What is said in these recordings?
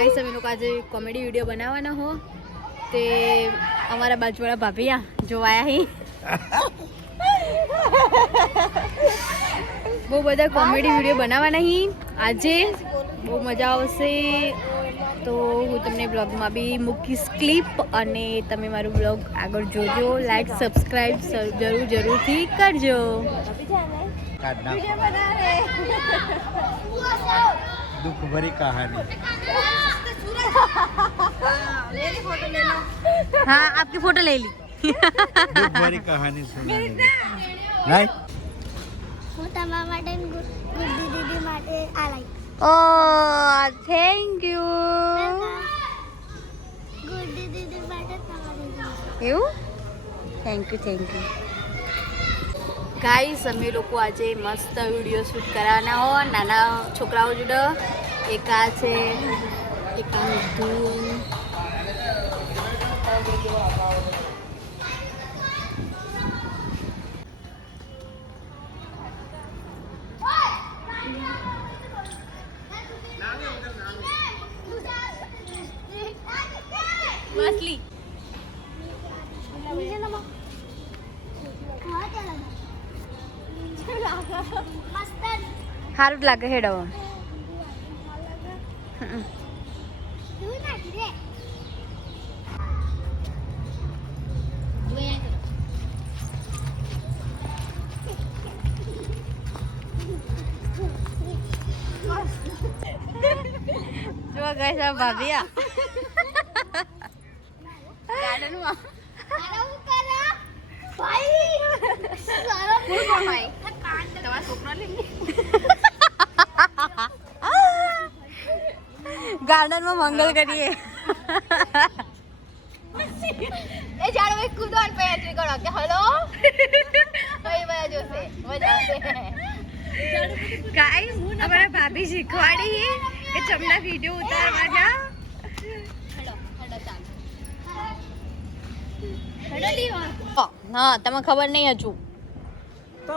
Guys અમે લોકો આજે કોમેડી વીડિયો બનાવવાના હો. તે અમારા બાજુવાળા ભાભીયા જોવાયા હી. બહુ બધા કોમેડી વીડિયો બનાવવાના હી. આજે બહુ મજા આવશે. તો હું તમને બ્લોગમાં બી મૂકીશ ક્લિપ અને તમે મારું બ્લોગ આગળ જોજો. લાઈક સબસ્ક્રાઈબ જરૂર જરૂરથી કરજો. दुख भरी कहानी हाँ आपकी फ़ोटो ले ली दुख भरी कहानी सुनाने ओ thank you thank you thank you guys અમે લોકો આજે મસ્ત વીડિયો શૂટ કરવાના હો. નાના છોકરાઓ જોડે. એક આ છે એક મછલી નીચે નમો. હા, ચાલો. મસ્ત જ. સારું લાગે હેડો જો ગાઈસ આ ભાભી આ ગાર્ડનમાં આને ભાઈ. સારા ફૂલ ભાઈ. ગાર્ડનમાં મંગલ કરીએ. એ જાણો એક કૂદો અને પછી કરો કે હલો? કઈ મજા જોશે મજા આવશે. ગાઈસ અમારા ભાભી શીખવાડી કે તમને વિડિયો ઉતારવા જા હેડો હેડો ચાલ હેડો લીવા હા તમને ખબર નહીં હજુ. તો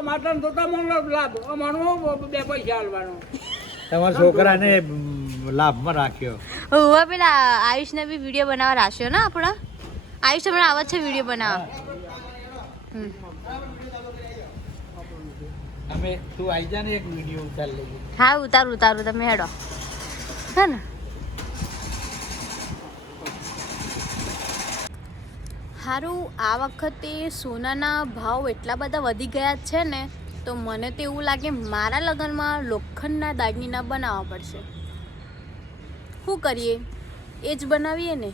તમને લાભ અમારો બે પૈસા આલવાનો? તમારા છોકરાને લાભમાં રાખ્યો. હવે પેલા આયુષને બી વીડિયો બનાવવા રાખ્યો ને આપણા? આયુષ હમણાં આવે છે વીડિયો બનાવવા. અમે તું આવી જા ને એક વીડિયો ઉતાર લેજે હા ઉતારું ઉતારું તમે હેડો. હે ને? સારું આ વખતે સોનાના ભાવ એટલા બધા વધી ગયા છે ને, તો મને તો એવું લાગે મારા લગ્નમાં લોખંડના દાગીના બનાવવા પડશે. શું કરીએ? એ જ બનાવીએ ને?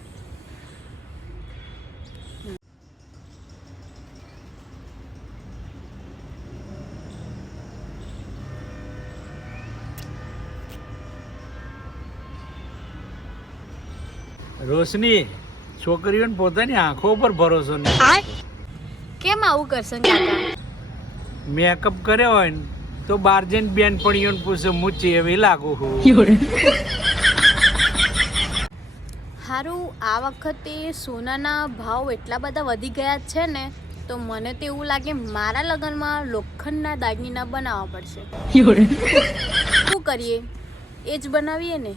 રોશની છોકરીઓને પોતાની આંખો ઉપર ભરોસો નહીં. કેમ આવું કરશે કાકા? મેકઅપ કર્યો હોય ને તો બાર જઈને બેનપણીઓને પૂછે હું ચેવી લાગુ છું? સારું આ વખતે સોનાના ભાવ એટલા બધા વધી ગયા છે ને તો મને તો એવું લાગે મારા લગ્નમાં લોખંડના દાગીના બનાવવા પડશે. શું કરીએ? એ જ બનાવીએ ને?